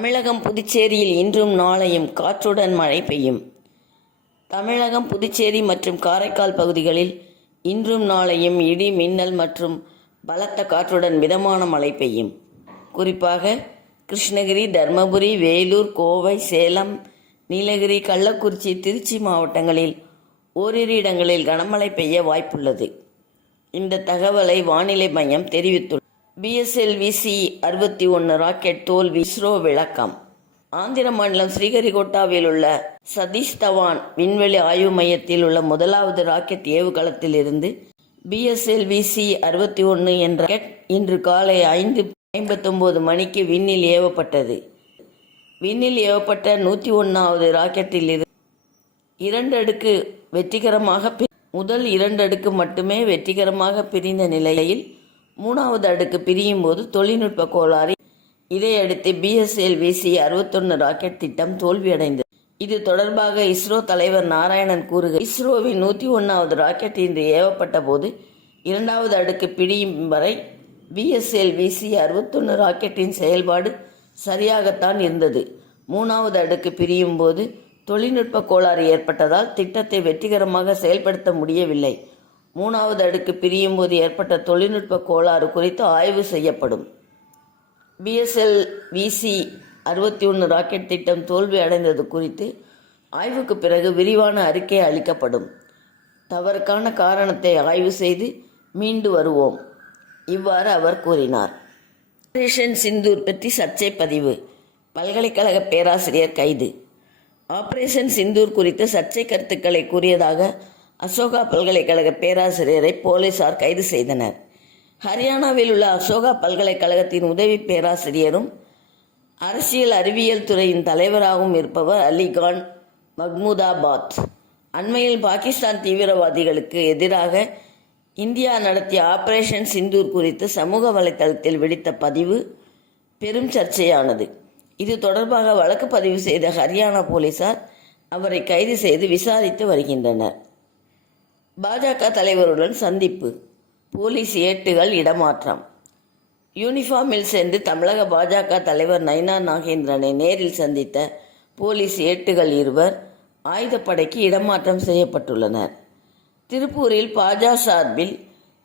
தமிழகம் புதுச்சேரியில் இன்றும் நாளையும் காற்றுடன் மழை பெய்யும். தமிழகம் புதுச்சேரி மற்றும் காரைக்கால் பகுதிகளில் இன்றும் நாளையும் இடி மின்னல் மற்றும் பலத்த காற்றுடன் மிதமான மழை பெய்யும். குறிப்பாக கிருஷ்ணகிரி தர்மபுரி வேலூர் கோவை சேலம் நீலகிரி கள்ளக்குறிச்சி திருச்சி மாவட்டங்களில் ஓரிரு இடங்களில் கனமழை பெய்ய வாய்ப்புள்ளது. இந்த தகவலை வானிலை மையம் தெரிவித்துள்ளது. பிஎஸ்எல்விசி அறுபத்தி ஒன்று ராக்கெட் தோல்வி. இஸ்ரோ விளக்கம். ஆந்திர மாநிலம் ஸ்ரீஹரிகோட்டாவில் உள்ள சதீஷ் தவான் விண்வெளி ஆய்வு மையத்தில் உள்ள முதலாவது ராக்கெட் ஏவுகலத்தில் இருந்து பிஎஸ்எல்விசி அறுபத்தி ஒன்று என்ற ராக்கெட் இன்று காலை ஐந்து ஐம்பத்தொம்போது மணிக்கு விண்ணில் ஏவப்பட்டது. விண்ணில் ஏவப்பட்ட நூற்றி ஒன்றாவது ராக்கெட்டில் இருந்து இரண்டு அடுக்கு வெற்றிகரமாக பி- முதல் இரண்டு அடுக்கு மட்டுமே வெற்றிகரமாக பிரிந்த நிலையில் மூணாவது அடுக்கு பிரியும் போது தொழில்நுட்ப கோளாறு. இதையடுத்து பிஎஸ்எல்விசி அறுபத்தொன்னு ராக்கெட் திட்டம் தோல்வியடைந்தது. இது தொடர்பாக இஸ்ரோ தலைவர் நாராயணன் கூறுக இஸ்ரோவின் நூற்றி ஒன்றாவது ராக்கெட் இன்று ஏவப்பட்ட போது இரண்டாவது அடுக்கு பிடியும் வரை பிஎஸ்எல்விசி அறுபத்தொன்று ராக்கெட்டின் செயல்பாடு சரியாகத்தான் இருந்தது. மூணாவது அடுக்கு பிரியும் போது தொழில்நுட்ப கோளாறு ஏற்பட்டதால் திட்டத்தை வெற்றிகரமாக செயல்படுத்த முடியவில்லை. மூணாவது அடுக்கு பிரியும் போது ஏற்பட்ட தொழில்நுட்ப கோளாறு குறித்து ஆய்வு செய்யப்படும். பிஎஸ்எல் விசி அறுபத்தி ஒன்று ராக்கெட் திட்டம் தோல்வி அடைந்தது குறித்து ஆய்வுக்கு பிறகு விரிவான அறிக்கை அளிக்கப்படும். தவறுக்கான காரணத்தை ஆய்வு செய்து மீண்டு வருவோம். இவ்வாறு அவர் கூறினார். ஆபரேஷன் சிந்தூர் பற்றி சர்ச்சை பதிவு. பல்கலைக்கழக பேராசிரியர் கைது. ஆபரேஷன் சிந்தூர் குறித்து சர்ச்சை கருத்துக்களை கூறியதாக அசோகா பல்கலைக்கழக பேராசிரியரை போலீசார் கைது செய்தனர். ஹரியானாவில் உள்ள அசோகா பல்கலைக்கழகத்தின் உதவி பேராசிரியரும் அரசியல் அறிவியல் துறையின் தலைவராகவும் இருப்பவர் அலிகான் மஹ்மூதாபாத். அண்மையில் பாகிஸ்தான் தீவிரவாதிகளுக்கு எதிராக இந்தியா நடத்திய ஆபரேஷன் சிந்தூர் குறித்து சமூக வலைதளத்தில் விடுத்த பதிவு பெரும் சர்ச்சையானது. இது தொடர்பாக வழக்கு பதிவு செய்த ஹரியானா போலீசார் அவரை கைது செய்து விசாரித்து வருகின்றனர். பாஜக தலைவருடன் சந்திப்பு. போலீஸ் ஏட்டுகள் இடமாற்றம். யூனிஃபார்மில் சென்று தமிழக பாஜக தலைவர் நைனா நாகேந்திரனை நேரில் சந்தித்த போலீஸ் ஏட்டுகள் இருவர் ஆயுதப்படைக்கு இடமாற்றம் செய்யப்பட்டுள்ளனர். திருப்பூரில் பாஜக சார்பில்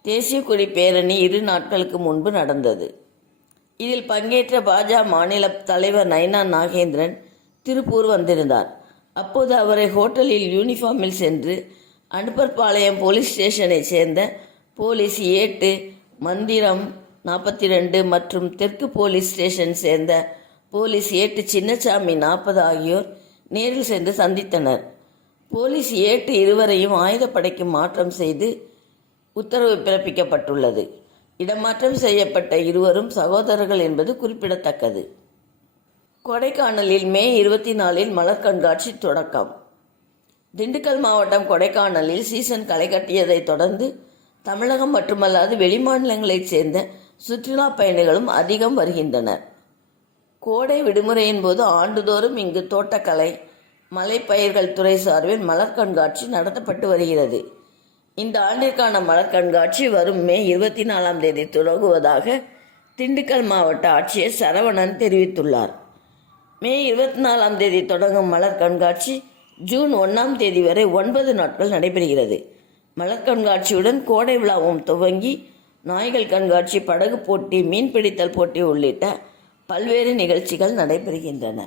தேசிய கொடி பேரணி இரு நாட்களுக்கு முன்பு நடந்தது. இதில் பங்கேற்ற பாஜக மாநில தலைவர் நைனா நாகேந்திரன் திருப்பூர் வந்திருந்தார். அப்போது அவரை ஹோட்டலில் யூனிஃபார்மில் சென்று அனுப்பர்பாளையம் போலீஸ் ஸ்டேஷனை சேர்ந்த போலீஸ் ஏட்டு மந்திரம் நாற்பத்தி ரெண்டு மற்றும் தெற்கு போலீஸ் ஸ்டேஷன் சேர்ந்த போலீஸ் ஏட்டு சின்னசாமி நாற்பது ஆகியோர் நேரில் சென்று சந்தித்தனர். போலீஸ் ஏட்டு இருவரையும் ஆயுதப்படைக்கு மாற்றம் செய்து உத்தரவு பிறப்பிக்கப்பட்டுள்ளது. இடமாற்றம் செய்யப்பட்ட இருவரும் சகோதரர்கள் என்பது குறிப்பிடத்தக்கது. கொடைக்கானலில் மே இருபத்தி நாலில் மலர் கண்காட்சி தொடக்கம். திண்டுக்கல் மாவட்டம் கொடைக்கானலில் சீசன் களை கட்டியதைத் தொடர்ந்து தமிழகம் மட்டுமல்லாது வெளிமாநிலங்களைச் சேர்ந்த சுற்றுலா பயணிகளும் அதிகம் வருகின்றனர். கோடை விடுமுறையின் போது ஆண்டுதோறும் இங்கு தோட்டக்கலை மலைப்பயிர்கள் துறை சார்பில் மலர் கண்காட்சி நடத்தப்பட்டு வருகிறது. இந்த ஆண்டிற்கான மலர் கண்காட்சி வரும் மே இருபத்தி நாலாம் தேதி தொடங்குவதாக திண்டுக்கல் மாவட்ட ஆட்சியர் சரவணன் தெரிவித்துள்ளார். மே இருபத்தி நாலாம் தேதி தொடங்கும் மலர் கண்காட்சி ஜூன் ஒன்றாம் தேதி வரை ஒன்பது நாட்கள் நடைபெறுகிறது. மலர் கண்காட்சியுடன் கோடை விழாவும் துவங்கி நாய்கள் கண்காட்சி படகு போட்டி மீன்பிடித்தல் போட்டி உள்ளிட்ட பல்வேறு நிகழ்ச்சிகள் நடைபெறுகின்றன.